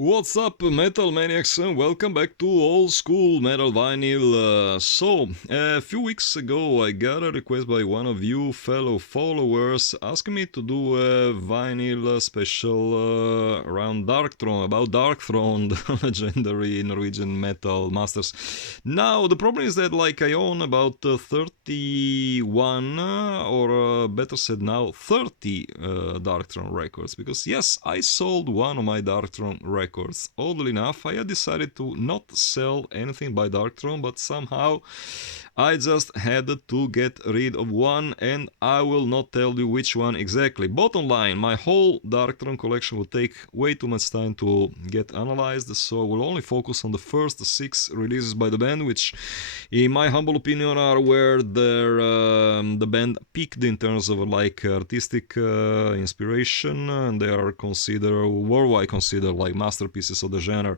What's up, Metal Maniacs, and welcome back to Old School Metal Vinyl. A few weeks ago I got a request by one of you fellow followers asking me to do a vinyl special around Darkthrone, about Darkthrone, the legendary Norwegian metal masters. Now, the problem is that I own about 31, or better said now, 30 Darkthrone records, because yes, I sold one of my Darkthrone records. Oddly enough, I had decided to not sell anything by Darkthrone, but somehow I just had to get rid of one, and I will not tell you which one exactly. Bottom line, my whole Darkthrone collection will take way too much time to get analyzed, so I will only focus on the first 6 releases by the band, which in my humble opinion are where the band peaked in terms of artistic inspiration, and they are considered worldwide considered like masterpieces of the genre.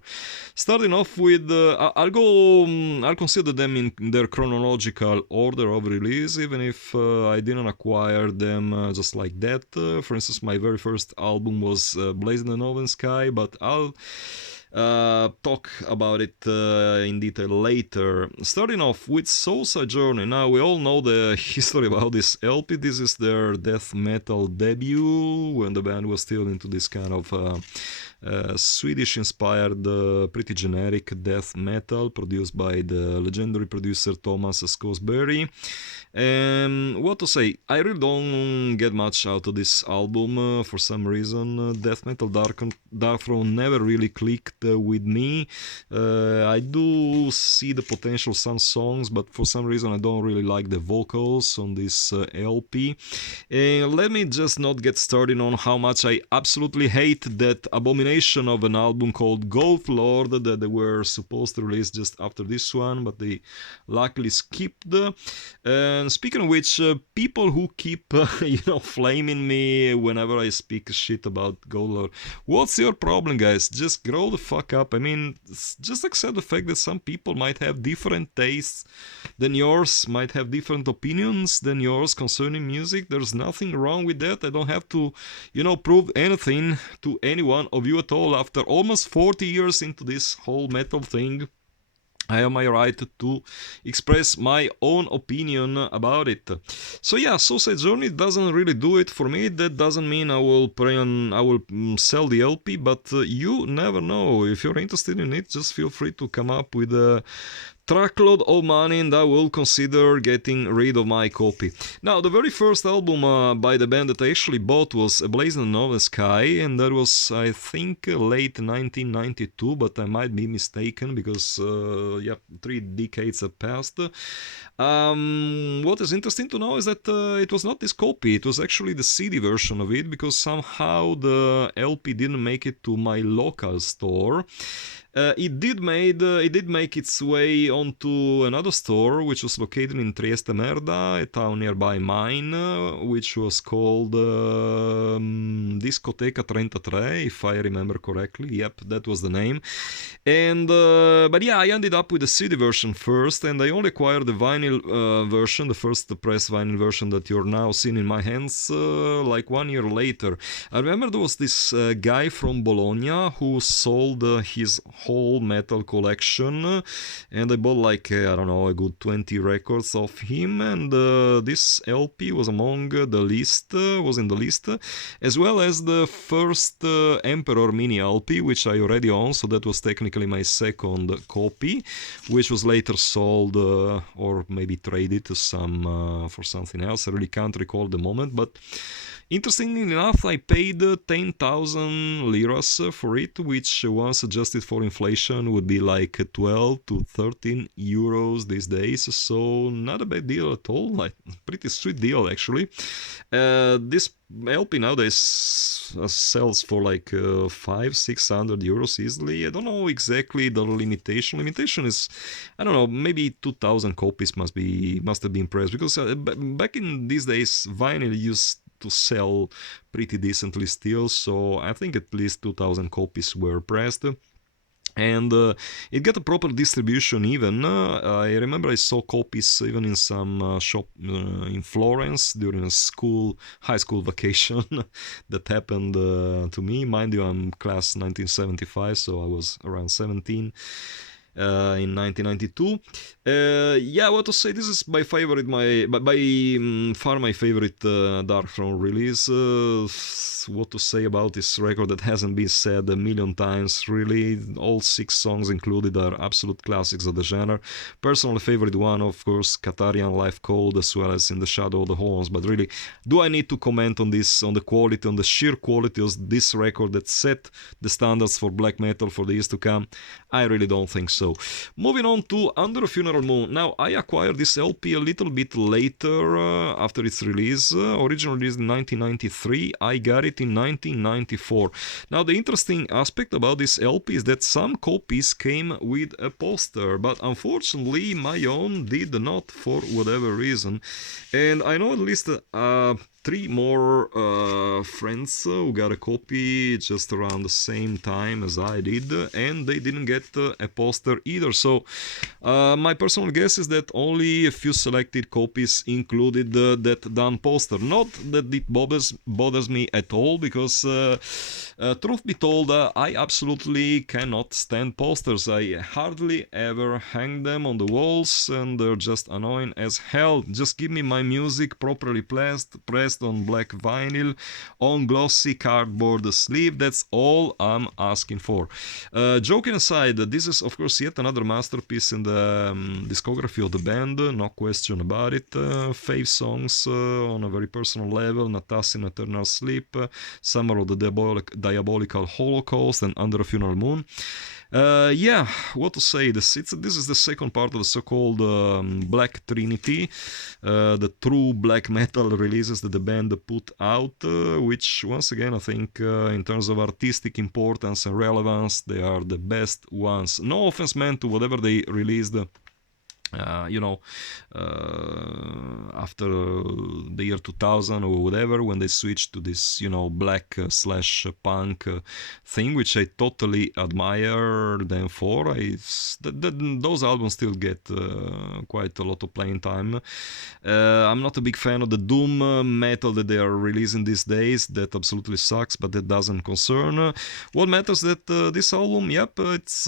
Starting off with, I'll consider them in their chronological order of release, even if I didn't acquire them just like that. For instance, my very first album was Blazing the Northern Sky, but I'll talk about it in detail later. Starting off with Sude Journey. Now, we all know the history about this LP. This is their death metal debut when the band was still into this kind of Swedish-inspired, pretty generic death metal produced by the legendary producer Thomas Skosberry. And what to say, I really don't get much out of this album for some reason. Death metal Darkthrone never really clicked with me. I do see the potential some songs, but for some reason I don't really like the vocals on this LP. And let me just not get started on how much I absolutely hate that abomination of an album called Gold Lord that they were supposed to release just after this one, but they luckily skipped. And speaking of which, people who keep, flaming me whenever I speak shit about Gold Lord, what's your problem, guys? Just grow the fuck up. I mean, just accept the fact that some people might have different tastes than yours, might have different opinions than yours concerning music. There's nothing wrong with that. I don't have to, prove anything to any one of you at all. After almost 40 years into this whole metal thing, I have my right to express my own opinion about it. So yeah, Sude Journey doesn't really do it for me. That doesn't mean I will sell the LP, but you never know. If you're interested in it, just feel free to come up with a truckload of money and I will consider getting rid of my copy. Now, the very first album by the band that I actually bought was A Blazing in the Northern Sky, and that was, I think, late 1992, but I might be mistaken because, 3 decades have passed. What is interesting to know is that it was not this copy, it was actually the CD version of it, because somehow the LP didn't make it to my local store. It did make its way onto another store, which was located in Trieste Merda, a town nearby mine, which was called Discoteca 33, if I remember correctly. Yep, that was the name. And but yeah, I ended up with the CD version first, and I only acquired the vinyl version, the first press vinyl version that you're now seeing in my hands, like 1 year later. I remember there was this guy from Bologna who sold his whole metal collection, and I bought a good 20 records of him, and this LP was among the list, was in the list, as well as the first Emperor mini LP, which I already own, so that was technically my second copy, which was later sold or maybe traded to for something else. I really can't recall the moment, but interestingly enough, I paid 10,000 liras for it, which once adjusted for inflation would be like 12 to 13 euros these days, so not a bad deal at all, like pretty sweet deal actually. This LP nowadays sells for like 500-600 euros easily. I don't know exactly the limitation. Limitation is, I don't know, maybe 2,000 copies must have been pressed, because back in these days vinyl used to sell pretty decently still, so I think at least 2,000 copies were pressed. And it got a proper distribution even. I remember I saw copies even in some shop in Florence during a high school vacation that happened to me. Mind you, I'm class 1975, so I was around 17. In 1992. Yeah, what to say? This is my favorite, by far my favorite DARKTHRONE release. What to say about this record that hasn't been said a million times? Really, all 6 songs included are absolute classics of the genre. Personal favorite one, of course, Qatarian Life Code, as well as In the Shadow of the Horns. But really, do I need to comment on this, on the quality, on the sheer quality of this record that set the standards for black metal for the years to come? I really don't think so. Moving on to Under a Funeral Moon. Now, I acquired this LP a little bit later after its release. Originally released in 1993. I got it in 1994. Now, the interesting aspect about this LP is that some copies came with a poster, but unfortunately my own did not, for whatever reason. And I know at least 3 more friends who got a copy just around the same time as I did, and they didn't get a poster either. So my personal guess is that only a few selected copies included that done poster. Not that it bothers me at all, because truth be told, I absolutely cannot stand posters. I hardly ever hang them on the walls, and they're just annoying as hell. Just give me my music properly pressed on black vinyl, on glossy cardboard sleeve. That's all I'm asking for. Joking aside, this is of course yet another masterpiece in the discography of the band, no question about it. 5 songs on a very personal level: Natassin, Eternal Sleep, Summer of the Diabolical Holocaust, and Under a Funeral Moon. Yeah, what to say? This is the second part of the so-called Black Trinity, the true black metal releases that the band put out, which once again I think in terms of artistic importance and relevance, they are the best ones. No offense meant to whatever they released. After the year 2000 or whatever, when they switched to this, black slash punk thing, which I totally admire them for. Those albums still get quite a lot of playing time. I'm not a big fan of the doom metal that they are releasing these days. That absolutely sucks, but that doesn't concern. What matters that this album, it's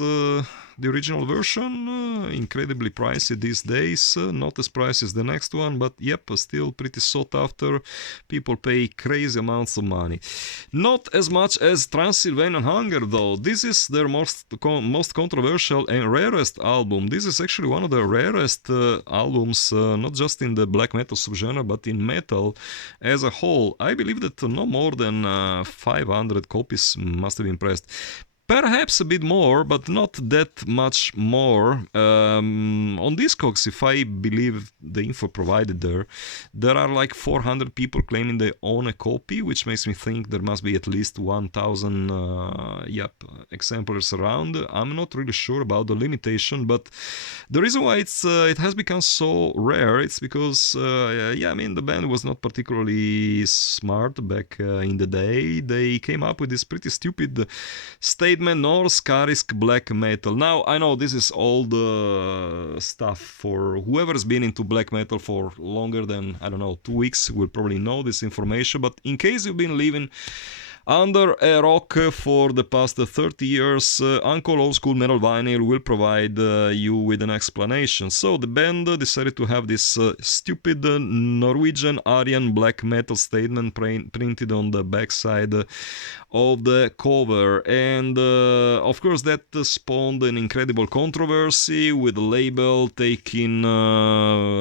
the original version, incredibly pricey these days, not as pricey as the next one, but still pretty sought after. People pay crazy amounts of money. Not as much as Transylvanian Hunger though. This is their most controversial and rarest album. This is actually one of the rarest albums, not just in the black metal subgenre, but in metal as a whole. I believe that no more than 500 copies must have been pressed. Perhaps a bit more, but not that much more. On Discogs, if I believe the info provided there are like 400 people claiming they own a copy, which makes me think there must be at least 1,000 exemplars around. I'm not really sure about the limitation, but the reason why it has become so rare, it's because the band was not particularly smart back in the day. They came up with this pretty stupid statement: Norse Karisk black metal. Now, I know this is all the stuff for whoever's been into black metal for longer than, 2 weeks will probably know this information, but in case you've been living under a rock for the past 30 years, Uncle Old School Metal Vinyl will provide you with an explanation. So the band decided to have this stupid Norwegian Aryan black metal statement printed on the backside of the cover, and of course that spawned an incredible controversy, with the label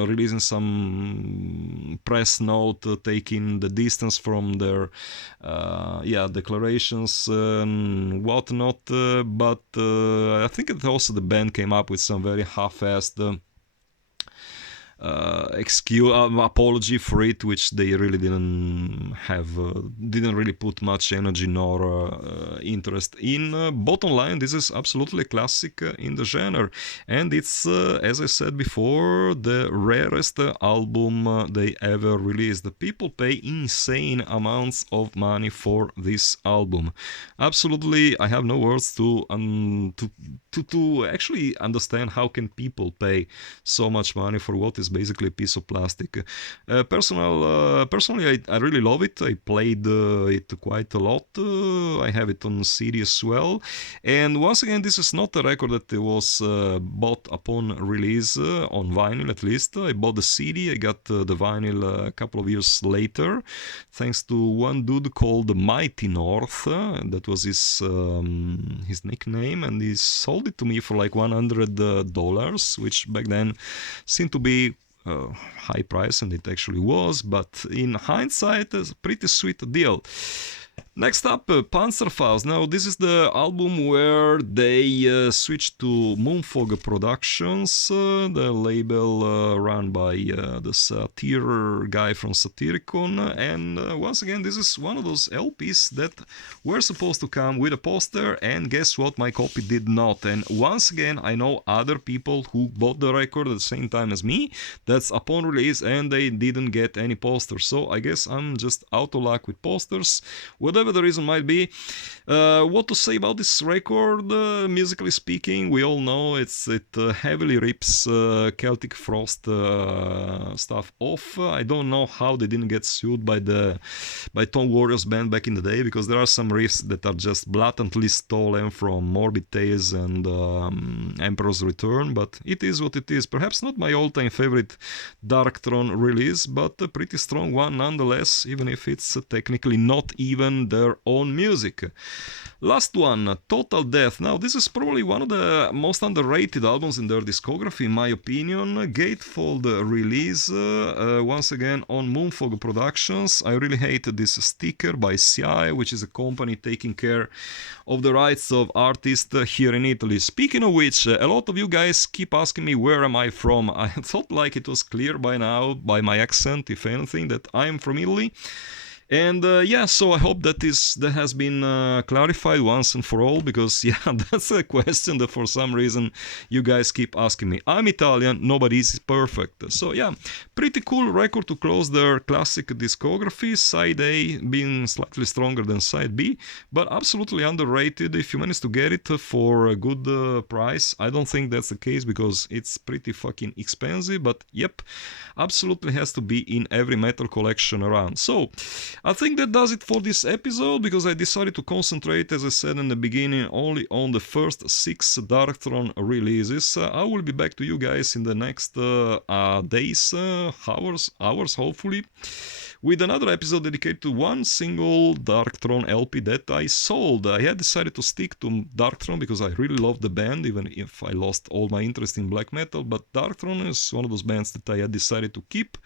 releasing some press note taking the distance from their declarations and whatnot, but I think that also the band came up with some very half-assed apology for it, which they really didn't have, didn't really put much energy nor interest in. Bottom line, this is absolutely a classic in the genre, and it's, as I said before, the rarest album they ever released. The people pay insane amounts of money for this album. Absolutely, I have no words to actually understand how can people pay so much money for what is basically a piece of plastic. Personally, I really love it. I played it quite a lot. I have it on CD as well. And once again, this is not a record that was bought upon release, on vinyl at least. I bought the CD, I got the vinyl a couple of years later, thanks to one dude called Mighty North. That was his nickname, and he sold it to me for like $100, which back then seemed to be high price, and it actually was, but in hindsight, it's a pretty sweet deal. Next up, Pancer Fils. Now, this is the album where they switched to Moonfog Productions, the label run by the Satyr guy from Satyricon. And once again, this is one of those LPs that were supposed to come with a poster, and guess what? My copy did not. And once again, I know other people who bought the record at the same time as me. That's upon release, and they didn't get any poster. So I guess I'm just out of luck with posters. Whatever the reason might be. What to say about this record? Musically speaking, we all know it heavily rips Celtic Frost stuff off. I don't know how they didn't get sued by Tom Warrior's band back in the day, because there are some riffs that are just blatantly stolen from Morbid Tales and Emperor's Return, but it is what it is. Perhaps not my all-time favorite Darkthrone release, but a pretty strong one nonetheless, even if it's technically not even their own music. Last one, Total Death. Now, this is probably one of the most underrated albums in their discography, in my opinion. Gatefold release, once again on Moonfog Productions. I really hate this sticker by CI, which is a company taking care of the rights of artists here in Italy. Speaking of which, a lot of you guys keep asking me where am I from. I thought like it was clear by now, by my accent, if anything, that I am from Italy. And yeah, so I hope that has been clarified once and for all, because yeah, that's a question that for some reason you guys keep asking me. I'm Italian, nobody's perfect. So yeah, pretty cool record to close their classic discography, side A being slightly stronger than side B, but absolutely underrated if you manage to get it for a good price. I don't think that's the case because it's pretty fucking expensive, but yep, absolutely has to be in every metal collection around. So I think that does it for this episode, because I decided to concentrate, as I said in the beginning, only on the first 6 Darkthrone releases. I will be back to you guys in the next days, hours hopefully, with another episode dedicated to one single Darkthrone LP that I sold. I had decided to stick to Darkthrone because I really love the band, even if I lost all my interest in black metal, but Darkthrone is one of those bands that I had decided to keep.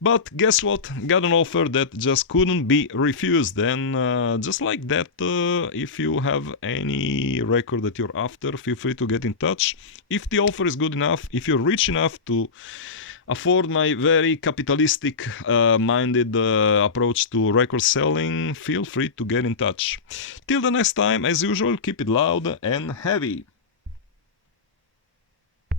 But guess what? Got an offer that just couldn't be refused. And just like that, if you have any record that you're after, feel free to get in touch. If the offer is good enough, if you're rich enough to afford my very capitalistic minded approach to record selling, feel free to get in touch. Till the next time, as usual, keep it loud and heavy.